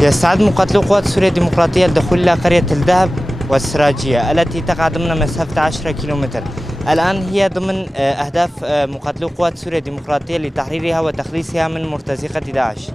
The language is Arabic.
يستعد مقاتلو قوات سوريا الديمقراطية لدخول إلى قرية الذهب والسراجية التي تقع ضمن مسافة 10 كيلومتر. الآن هي ضمن أهداف مقاتلو قوات سوريا الديمقراطية لتحريرها وتخليصها من مرتزقة داعش.